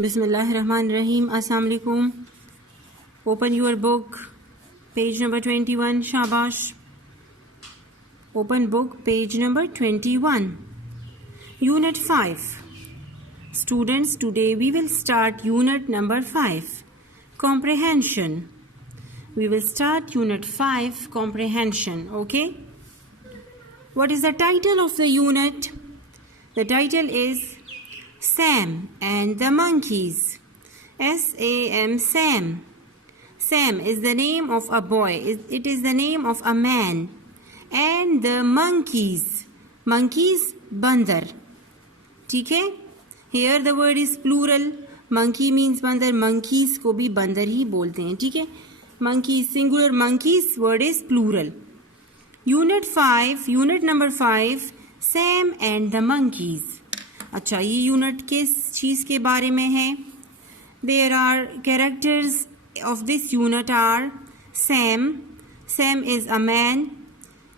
Bismillahirrahmanirrahim. Assalamu alaikum. Open your book, page number 21. Shabash. Open book, page number 21. Unit 5. Students, today we will start unit number 5. Comprehension. We will start unit 5, comprehension. Okay? What is the title of the unit? The title is Sam and the Monkeys. S-A-M, Sam. Sam is the name of a boy. It is the name of a man. And the monkeys. Monkeys, bandar. ठीक है? Here the word is plural. Monkey means bandar. Monkeys को भी bandar ही बोलते हैं. ठीक है? Monkeys, singular monkeys, word is plural. Unit 5, unit number 5, Sam and the Monkeys. अच्छा, ये यूनिट किस चीज़ के बारे में है? There are characters of this unit are Sam. Sam is a man.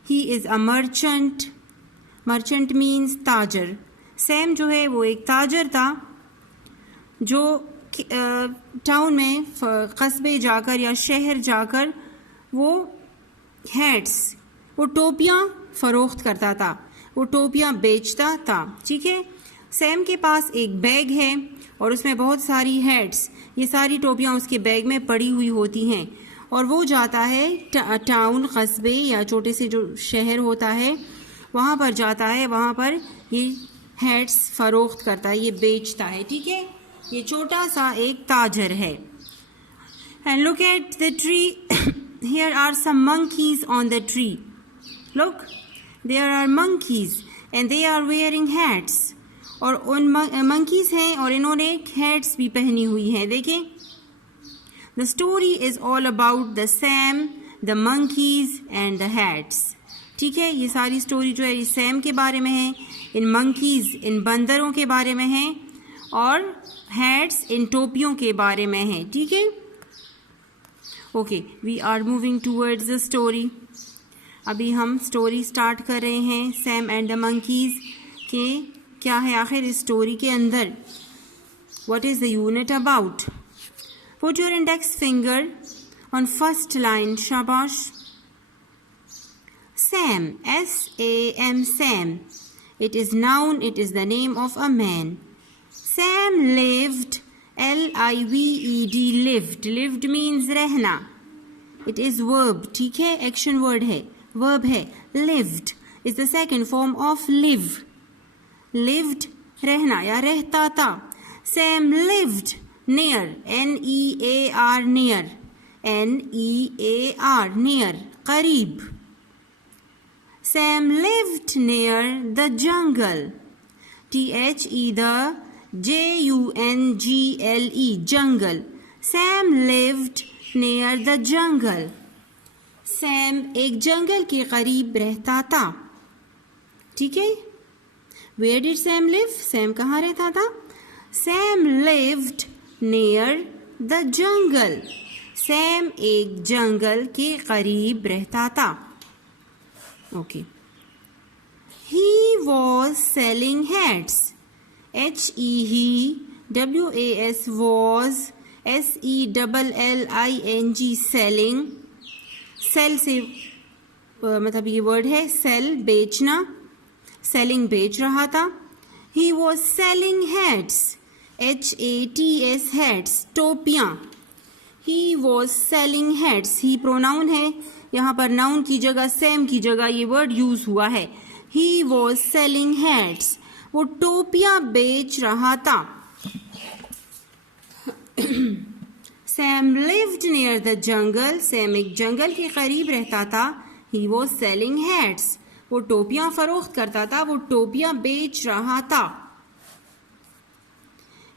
He is a merchant. Merchant means ताजर. Sam जो है वो एक ताजर था जो टाउन में कस्बे जाकर या शहर जाकर वो हैट्स, वो टोपियाँ फ़रोख्त करता था, वो टोपियाँ बेचता था. ठीक है? सैम के पास एक बैग है और उसमें बहुत सारी हैट्स, ये सारी टोपियाँ उसके बैग में पड़ी हुई होती हैं और वो जाता है टाउन, कस्बे या छोटे से जो शहर होता है वहाँ पर जाता है, वहाँ पर ये हैट्स फ़रोख्त करता है, ये बेचता है. ठीक है? ये छोटा सा एक ताजर है. And look at the tree. Here are some monkeys on the tree. Look, there are monkeys and they are wearing hats. और उन monkeys हैं और इन्होंने hats भी पहनी हुई हैं. देखें, the story is all about the Sam, the monkeys and the hats. ठीक है? ये सारी स्टोरी जो है इस सैम के बारे में है, इन monkeys, इन बंदरों के बारे में है और हैट्स, इन टोपियों के बारे में है. ठीक है? Okay, we are moving towards the story. अभी हम स्टोरी स्टार्ट कर रहे हैं सैम एंड द मंकीज़ के. क्या है आखिर इस स्टोरी के अंदर? What is the unit about? Put your index finger on first line. शाबाश. Sam, S-A-M, Sam. It is noun, it is the name of a man. Sam lived, L-I-V-E-D, lived. Lived means रहना. It is verb. ठीक है? Action word है, verb है. Lived is the second form of live. Lived, रहना या रहता था. Sam lived near, N-E-A-R, near, N-E-A-R, near, करीब. Sam lived near the jungle. T-H-E, the J-U-N-G-L-E, jungle. Sam lived near the jungle. Sam एक जंगल के करीब रहता था. ठीक है? Where did Sam live? Sam कहाँ रहता था? Sam lived near the jungle. Sam एक जंगल के करीब रहता था. Okay. He was selling hats. H-E-He, W-A-S, was, S-E-L-L-I-N-G, selling. Sell से मतलब ये वर्ड है sell, बेचना. Selling, बेच रहा था. He was selling hats. H-A-T-S, hats, टोपियाँ. He was selling hats. He pronoun है, यहाँ पर नाउन की जगह, सेम की जगह ये वर्ड यूज हुआ है. He was selling hats. वो टोपियाँ बेच रहा था. Sam lived near the jungle. Sam एक जंगल के करीब रहता था. He was selling hats. वो टोपियाँ फरोख्त करता था, वो टोपियाँ बेच रहा था.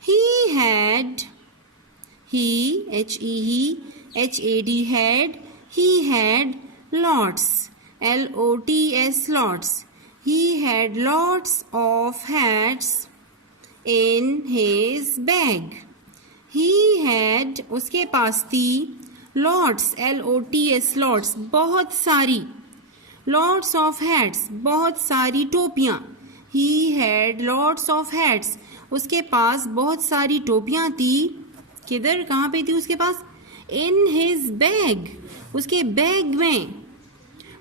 He had, he, H-E-He, H-A-D, had, he had lots, L-O-T-S, lots. He had lots of hats in his bag. He had, उसके पास थी, lots, L-O-T-S, lots, बहुत सारी. Lots of hats, बहुत सारी टोपियाँ. He had lots of hats. उसके पास बहुत सारी टोपियां थी। किधर, कहाँ पे थी उसके पास? इन हिज बैग, उसके बैग में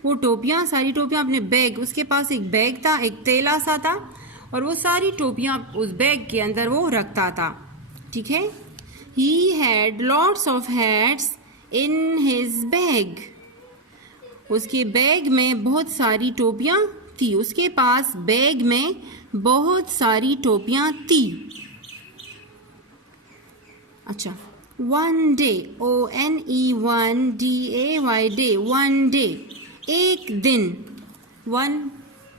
वो टोपियां, सारी टोपियां अपने बैग, उसके पास एक बैग था, एक थैला सा था, और वो सारी टोपियां उस बैग के अंदर वो रखता था। ठीक है। He had lots off hats in his bag, उसके बैग में बहुत सारी टोपियां थी, उसके पास बैग में बहुत सारी टोपियां थी। अच्छा, one day, ONE1DAY day, one day, एक दिन, वन,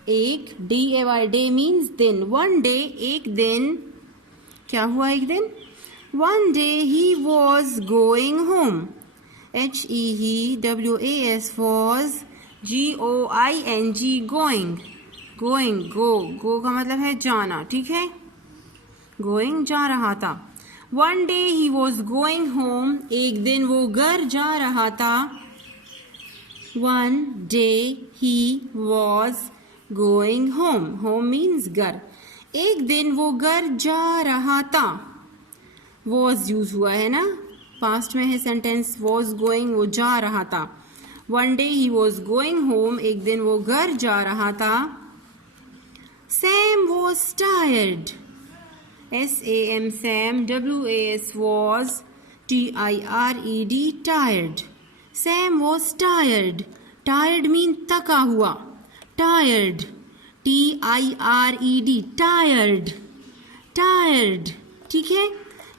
एक, DAY डे मीन्स दिन, वन डे एक दिन, क्या हुआ एक दिन? One day he was going home, HEWAS was GOING, going, going, go का मतलब है जाना। ठीक है, गोइंग जा रहा था। One day he was going home, एक दिन वो घर जा रहा था। One day he was going home, home means घर, एक दिन वो घर जा रहा था। वॉज यूज हुआ है ना, पास्ट में है सेंटेंस, वॉज गोइंग, वो जा रहा था। One day he was going home, एक दिन वो घर जा रहा था। Sam was tired, SAM Sam, WAS was TIRED tired. Sam was tired, tired mean थका हुआ, टायर्ड, TIRED, टायर्ड, टायर्ड। ठीक है,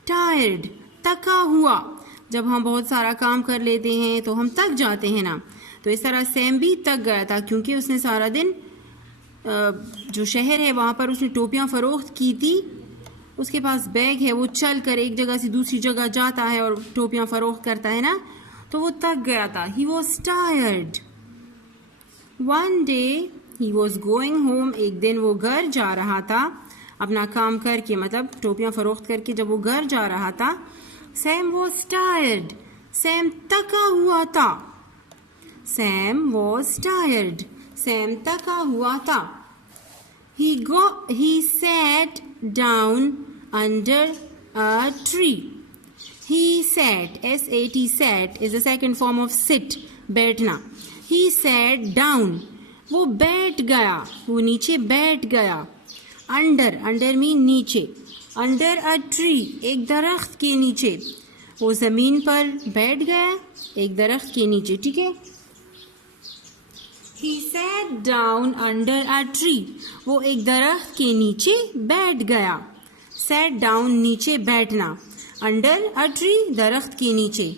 टायर्ड, थका हुआ। जब हम बहुत सारा काम कर लेते हैं तो हम थक जाते हैं ना, तो इस तरह सैम भी थक गया था, क्योंकि उसने सारा दिन जो शहर है वहाँ पर उसने टोपियाँ फरोख्त की थी। उसके पास बैग है, वो चल कर एक जगह से दूसरी जगह जाता है और टोपियाँ फरोख्त करता है ना, तो वो थक गया था। He was tired. One day he was going home, एक दिन वो घर जा रहा था अपना काम करके, मतलब टोपियाँ फरोख्त करके जब वो घर जा रहा था। सैम वॉज टायर्ड, सैम थका हुआ था। सैम वॉज टायर्ड, सैम थका हुआ था। He sat down under a tree. He sat, S-A-T, sat is the second form of sit, बैठना। He sat down, वो बैठ गया, वो नीचे बैठ गया। अंडर, अंडर मीन नीचे, अंडर अ ट्री, एक दरख्त के नीचे, वो जमीन पर बैठ गया एक दरख्त के नीचे। ठीक है, He sat down under a tree, वो एक दरख्त के नीचे बैठ गया। Sat down नीचे बैठना, under a tree दरख्त के नीचे।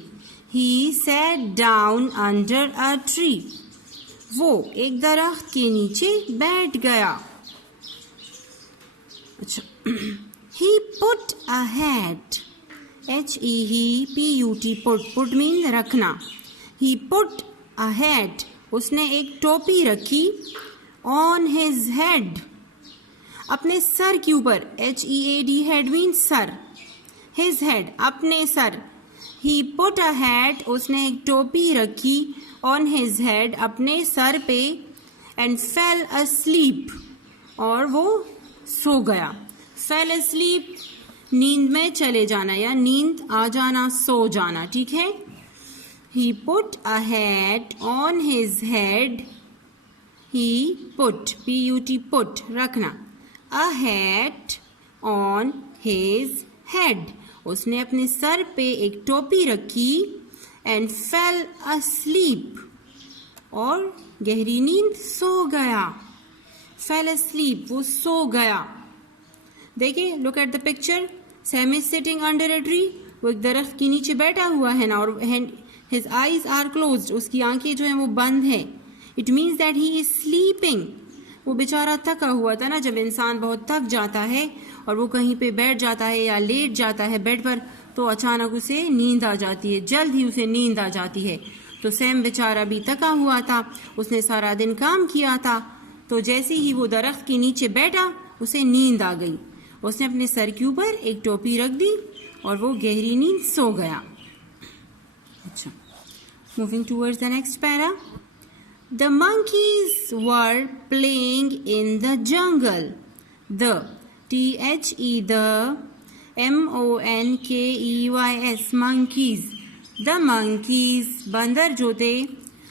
He sat down under a tree, वो एक दरख्त के नीचे बैठ गया। अच्छा, He put a hat, HEPUT, put mean रखना। He put a hat, उसने एक टोपी रखी। ऑन हिज हेड, अपने सर के ऊपर, HEAD, हेड मीन सर, हिज हेड अपने सर। ही पुट अ हैट, उसने एक टोपी रखी। ऑन हिज हेड, अपने सर पे। एंड फेल अस्लीप, और वो सो गया। फेल अस्लीप, नींद में चले जाना या नींद आ जाना, सो जाना। ठीक है, He put a hat on his head. He put, P-U-T, put, रखना, a hat on his head, उसने अपने सर पे एक टोपी रखी। and fell asleep, और गहरी नींद, सो गया। fell asleep, वो सो गया। देखिए, look at the picture. Sam is sitting under a tree, वो एक दरख्त के नीचे बैठा हुआ है ना, और His eyes are closed, उसकी आंखें जो हैं वो बंद है। It means that he is sleeping, वो बेचारा थका हुआ था ना। जब इंसान बहुत थक जाता है और वो कहीं पे बैठ जाता है या लेट जाता है बेड पर, तो अचानक उसे नींद आ जाती है, जल्द ही उसे नींद आ जाती है। तो सैम बेचारा भी थका हुआ था, उसने सारा दिन काम किया था, तो जैसे ही वो दरख्त के नीचे बैठा उसे नींद आ गई। उसने अपने सर के ऊपर एक टोपी रख दी और वो गहरी नींद सो गया। अच्छा, moving towards the next para. The monkeys were playing in the jungle. The THE MONKEYS monkeys. The monkeys बंदर जो थे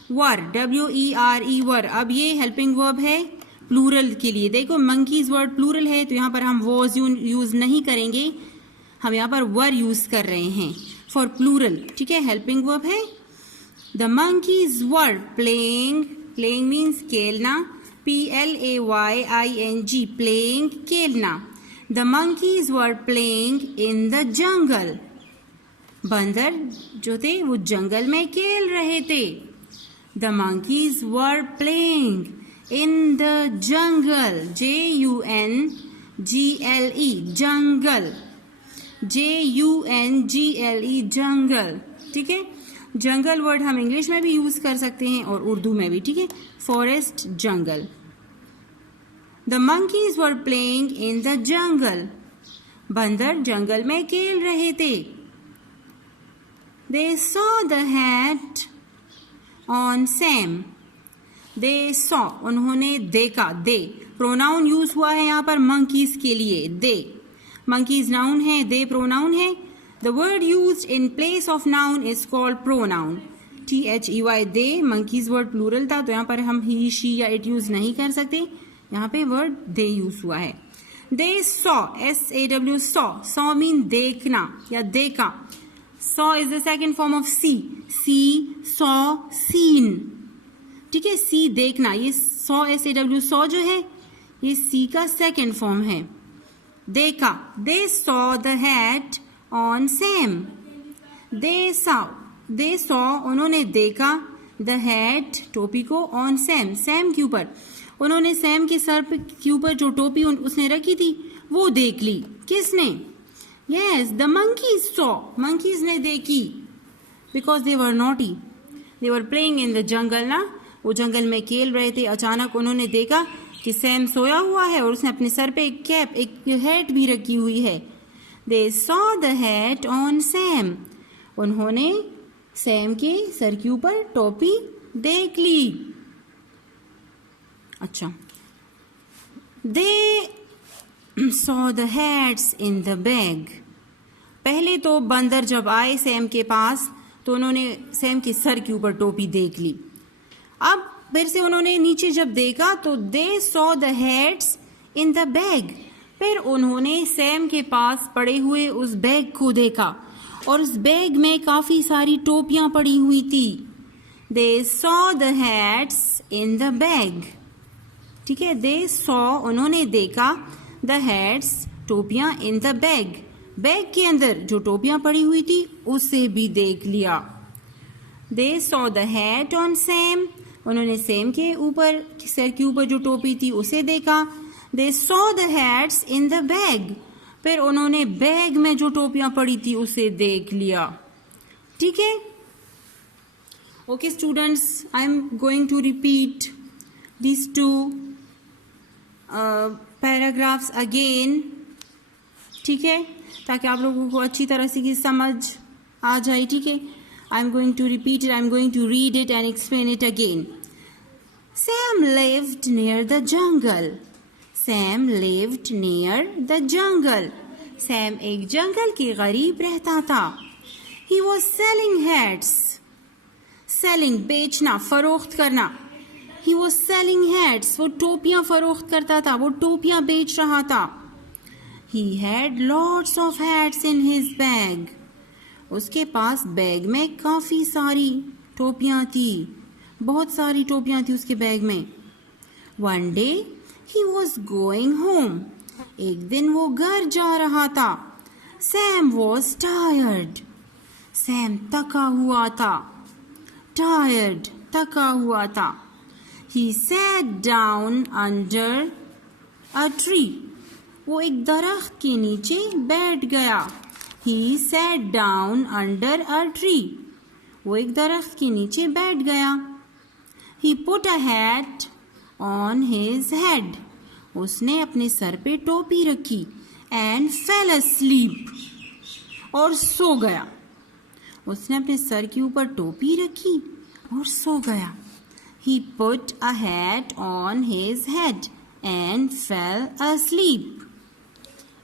were WERE were. अब ये हेल्पिंग वर्ब है प्लूरल के लिए. देखो monkeys वर्ड प्लूरल है तो यहाँ पर हम was यूज नहीं करेंगे, हम यहाँ पर were यूज कर रहे हैं फॉर प्लूरल. ठीक है, हेल्पिंग वर्ब है. The monkeys were playing. Playing means खेलना. PLAYING playing खेलना. The monkeys were playing in the jungle. बंदर जो थे वो जंगल में खेल रहे थे. The monkeys were playing in the jungle. JUNGLE jungle. JUNGLE jungle. ठीक है, जंगल वर्ड हम इंग्लिश में भी यूज कर सकते हैं और उर्दू में भी. ठीक है, forest jungle. The monkeys were playing in the jungle. बंदर जंगल में खेल रहे थे. They saw the hat on Sam. They saw उन्होंने देखा. दे प्रोनाउन यूज हुआ है यहाँ पर मंकीज के लिए. दे मंकीज नाउन है, दे प्रोनाउन है. The word used in place of noun is called pronoun. THEY they. monkeys word plural था तो यहाँ पर हम he, she या it use नहीं कर सकते. यहाँ पे word they use हुआ है. They saw. SAW saw. Saw mean देखना या देखा. Saw is the second form of see. See, saw, seen. ठीक है, see देखना. ये saw SAW saw जो है ये see का second form है. देखा. They saw the hat on Sam. They saw उन्होंने देखा the hat टोपी को on Sam. Sam के ऊपर उन्होंने सैम के सर के ऊपर जो टोपी उसने रखी थी वो देख ली. किसने? Yes, the monkeys saw. monkeys ने देखी because they were naughty. They were playing in the jungle ना. वो जंगल में खेल रहे थे. अचानक उन्होंने देखा कि सैम सोया हुआ है और उसने अपने सर पे एक कैप, एक हैट भी रखी हुई है. They saw the hat on Sam. उन्होंने सैम के सर के ऊपर टोपी देख ली. अच्छा, They saw the hats in the bag. पहले तो बंदर जब आए सैम के पास तो उन्होंने सैम के सर के ऊपर टोपी देख ली. अब फिर से उन्होंने नीचे जब देखा तो They saw the hats in the bag. फिर उन्होंने सैम के पास पड़े हुए उस बैग को देखा और उस बैग में काफी सारी टोपियां पड़ी हुई थी. They saw the hats in the bag. ठीक है, They saw उन्होंने देखा the hats टोपियां in the bag. बैग के अंदर जो टोपियां पड़ी हुई थी उसे भी देख लिया. They saw the hat on Sam. उन्होंने सैम के ऊपर सर के ऊपर जो टोपी थी उसे देखा. They saw the hats in the bag. फिर उन्होंने बैग में जो टोपियां पड़ी थी उसे देख लिया. ठीक है. Okay students, I am going to repeat these two paragraphs again. ठीक है, ताकि आप लोगों को अच्छी तरह से समझ आ जाए. ठीक है, I am going to repeat it. I am going to read it and explain it again. Sam lived near the jungle. Sam lived near the jungle. Sam एक जंगल के करीब रहता था. He was selling hats. Selling बेचना, फरोख्त करना. He was selling hats. वो टोपियां फरोख्त करता था, वो टोपियां बेच रहा था. He had lots of hats in his bag. उसके पास बैग में काफी सारी टोपियां थी. बहुत सारी टोपियां थी उसके बैग में. One day he was going home. एक दिन वो घर जा रहा था. Sam was tired. Sam थका हुआ था. Tired, थका हुआ था. He sat down under a tree. वो एक दरख्त के नीचे बैठ गया. He sat down under a tree. वो एक दरख्त के नीचे बैठ गया. He put a hat on his head. उसने अपने सर पे टोपी रखी. And fell asleep. और सो गया. उसने अपने सर के ऊपर टोपी रखी और सो गया. He put a hat on his head and fell asleep.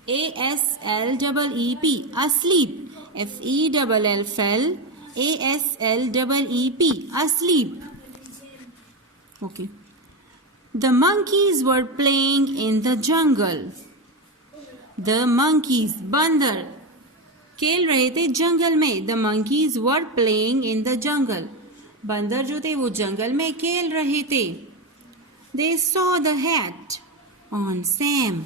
ASLEEP, asleep. FELL, fell. ASLEEP, asleep. Okay. The monkeys were playing in the jungle. The monkeys, बंदर खेल रहे थे जंगल में. The monkeys were playing in the jungle. बंदर जो थे वो जंगल में खेल रहे थे. They saw the hat on Sam.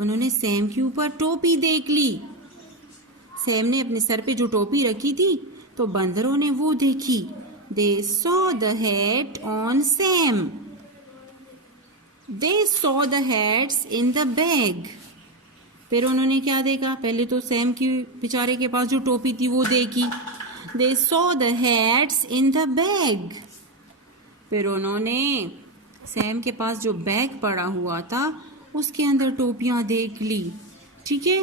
उन्होंने सैम के ऊपर टोपी देख ली. सैम ने अपने सर पे जो टोपी रखी थी तो बंदरों ने वो देखी. They saw the hat on Sam. They saw the hats in the bag. फिर उन्होंने क्या देखा? पहले तो सैम की बेचारे के पास जो टोपी थी वो देखी. They saw the hats in the bag. फिर उन्होंने सैम के पास जो बैग पड़ा हुआ था उसके अंदर टोपियां देख ली. ठीक है,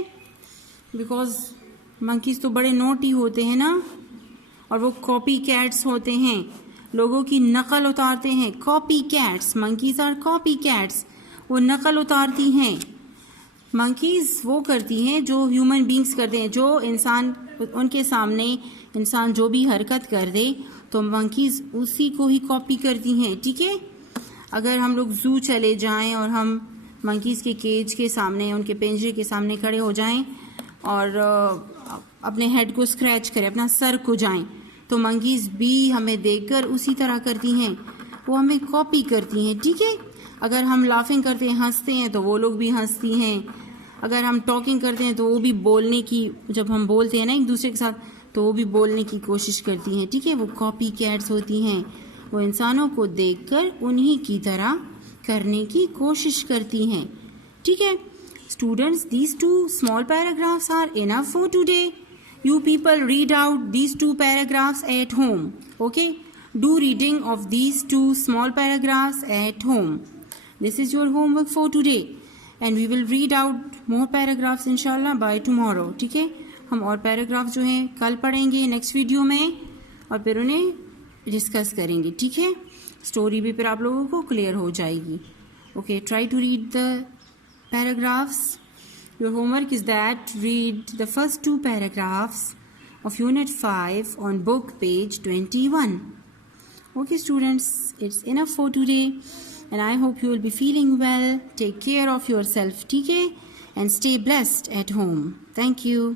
बिकॉज मंकीज तो बड़े नोटी होते हैं ना, और वो कॉपी कैट्स होते हैं, लोगों की नकल उतारते हैं. Copy cats, monkeys are copy cats. वो नकल उतारती हैं. मंकीज वो करती हैं जो ह्यूमन बींग्स करते हैं. जो इंसान, उनके सामने इंसान जो भी हरकत कर दे तो मंकीज उसी को ही कॉपी करती हैं. ठीक है, अगर हम लोग जू चले जाएं और हम मंकीज के केज के सामने, उनके पिंजरे के सामने खड़े हो जाएं और अपने हेड को स्क्रैच करें, अपना सर को जाएं, तो मंकीज भी हमें देखकर उसी तरह करती हैं. वो हमें कॉपी करती हैं. ठीक है, अगर हम लाफिंग करते हैं, हंसते हैं, तो वो लोग भी हंसती हैं. अगर हम टॉकिंग करते हैं तो वो भी बोलने की, जब हम बोलते हैं ना एक दूसरे के साथ, तो वो भी बोलने की कोशिश करती हैं. ठीक है, वो कॉपी कैट्स होती हैं. वो इंसानों को देखकर उन्हीं की तरह करने की कोशिश करती हैं. ठीक है students, these two small paragraphs are enough for today. You people read out these two paragraphs at home. Okay, do reading of these two small paragraphs at home. This is your homework for today, and we will read out more paragraphs inshallah by tomorrow. ठीक है, हम और paragraph जो हैं कल पढ़ेंगे next video में, और फिर उन्हें डिस्कस करेंगे. ठीक है, स्टोरी भी फिर आप लोगों को क्लियर हो जाएगी. Okay, try to read the paragraphs. Your homework is that read the first two paragraphs of Unit 5 on book page 21. Okay students, it's enough for today, and I hope you will be feeling well. Take care of yourself, okay? And stay blessed at home. Thank you.